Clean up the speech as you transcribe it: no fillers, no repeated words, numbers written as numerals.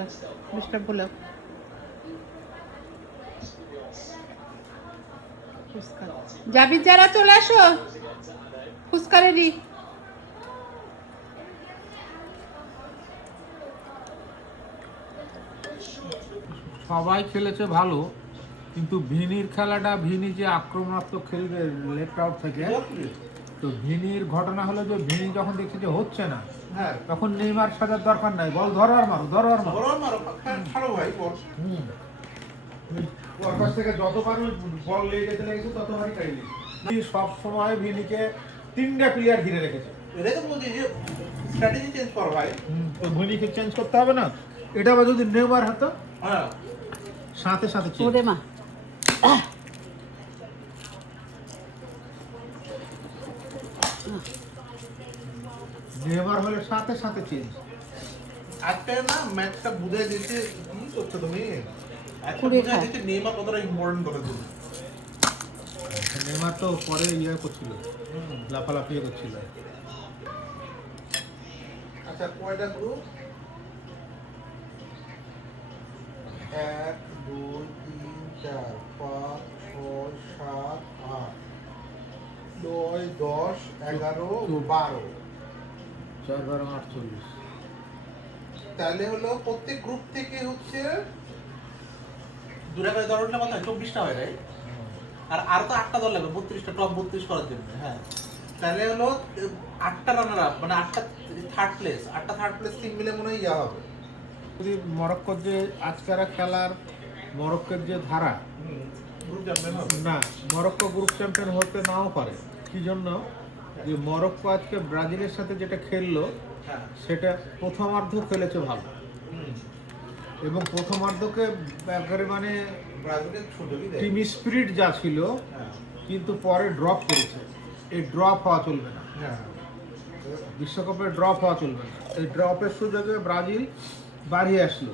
Disturb বলো। যাবি যারা চলে আসো, ফুচকা রেডি। সবাই খেলেছে ভালো, কিন্তু ভিনির খেলাটা, ভিনি যে আক্রমণাত্মক খেলবে লেফট আউট থেকে, তো ভিনির ঘটনা হলো যে ভিনি যখন দেখছে যে হচ্ছে না, হ্যাঁ তখন নেইমার সাজার দরকার নাই, বল ধরো আর মারো, ধরো আর মারো। বড় মারো ছাড়ো ভাই বল। ওর কাছ থেকে যতবার বল লেগে যেতে লেগেছে ততবারই খাইলি। সব সময় ভিনিকে তিনটা প্লেয়ার ঘিরে রেখেছে। এটাই তো বলছি যে স্ট্র্যাটেজি চেঞ্জ কর ভাই। তো ভিনিকে চেঞ্জ করতে হবে না? এটা আবার যদি নেইমার হতো, হ্যাঁ সাথে সাথে চেঞ্জ। ওরে মা, নেইমার হলে সাথে সাথে চেঞ্জ। আজকে না ম্যাচটা বুঝে দিতে কি করছো তুমি? আজকে কুড়িয়ে বুঝে খা। দিতে নেইমার কতটা ইম্পর্টেন্ট করে দিল। নেইমার তো পরে ইয়ে করছিল, লাফালাফি করছিল। আচ্ছা কয়টা গ্রুপ? 1 2 3 4 5 6 7 8 9 10 11 12। 4 12 48। তাহলে হলো প্রত্যেক গ্রুপ থেকে হচ্ছে দুটা করে দল উঠলে কত হয়? 24টা হয় রাইট? আর তো 8টা দল লাগবে, 32টা, টপ 32 করার জন্য। হ্যাঁ তাহলে হলো 8টা রানার আপ, মানে 8টা থার্ড প্লেস, 8টা থার্ড প্লেস টিম মিলে মনে হয় ইয়া হবে। যদি মরক্কোর যে আজকের খেলার মরক্কোর যে ধারা, গ্রুপ চ্যাম্পিয়ন হবে না, মরক্কো গ্রুপ চ্যাম্পিয়ন হতে নাও পারে। কি জন্য? যে মরক্কো আজকে ব্রাজিলের সাথে যেটা খেললো, হ্যাঁ সেটা প্রথমার্ধ খেলেছে ভালো, এবং প্রথমার্ধকে একেবারে মানে ব্রাজিলের সুযোগই দেয়। টিম স্পিরিট যা ছিল, হ্যাঁ কিন্তু পরে ড্রপ করেছে। এই ড্রপ হওয়া চলবে না, হ্যাঁ বিশ্বকাপে ড্রপ হওয়া চলবে না। এই ড্রপের সুযোগে ব্রাজিল বাড়িয়ে আসলো।